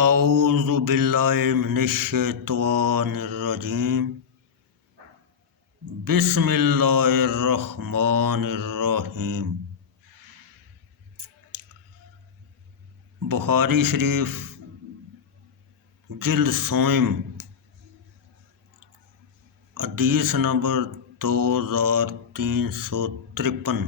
اعوذ باللہ من الشیطان الرجیم بسم اللہ الرحمن الرحیم۔ بخاری شریف جلد سوم حدیث نمبر 2353۔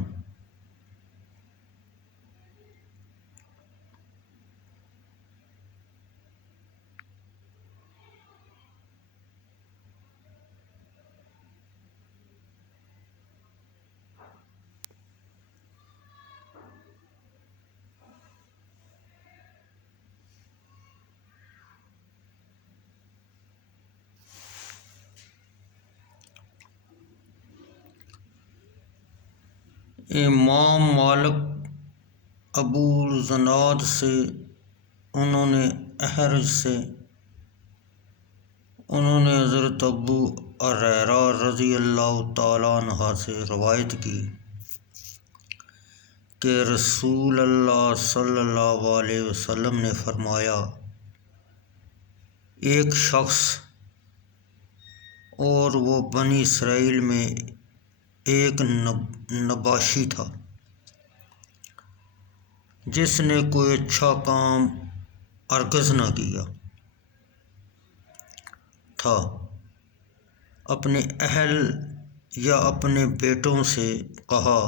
امام مالک ابو زناد سے انہوں نے احرج سے انہوں نے حضرت ابو ہریرہ رضی اللہ تعالیٰ عنہ سے روایت کی کہ رسول اللہ صلی اللہ علیہ وسلم نے فرمایا، ایک شخص اور وہ بنی اسرائیل میں ایک نباشی تھا جس نے کوئی اچھا کام ہرگز نہ کیا تھا۔ اپنے اہل یا اپنے بیٹوں سے کہا،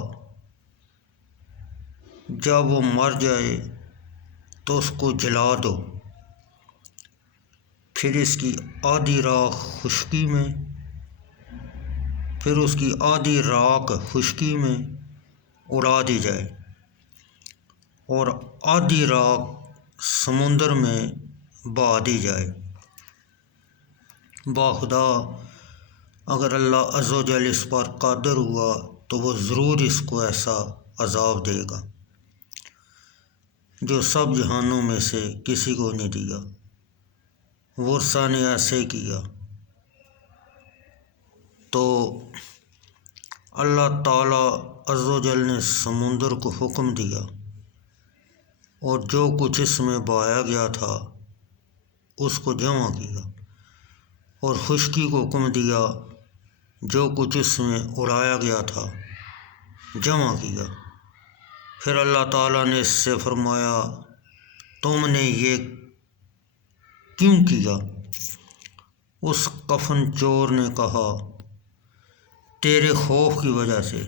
جب وہ مر جائے تو اس کو جلا دو، پھر اس کی آدھی راکھ خشکی میں اڑا دی جائے اور آدھی راکھ سمندر میں بہا دی جائے۔ باخدا اگر اللہ عز و جل اس پر قادر ہوا تو وہ ضرور اس کو ایسا عذاب دے گا جو سب جہانوں میں سے کسی کو نہیں دیا۔ ورثہ نے ایسے کیا تو اللہ تعالیٰ عز و جل نے سمندر کو حکم دیا اور جو کچھ اس میں بہایا گیا تھا اس کو جمع کیا، اور خشکی کو حکم دیا، جو کچھ اس میں اڑایا گیا تھا جمع کیا۔ پھر اللہ تعالیٰ نے اس سے فرمایا، تم نے یہ کیوں کیا؟ اس کفن چور نے کہا، تیرے خوف کی وجہ سے،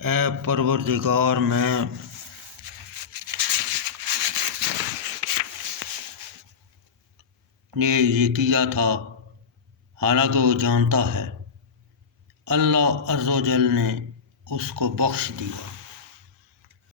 اے پروردگار، میں نے یہ کیا تھا حالانکہ وہ جانتا ہے۔ اللہ عز و جل نے اس کو بخش دیا۔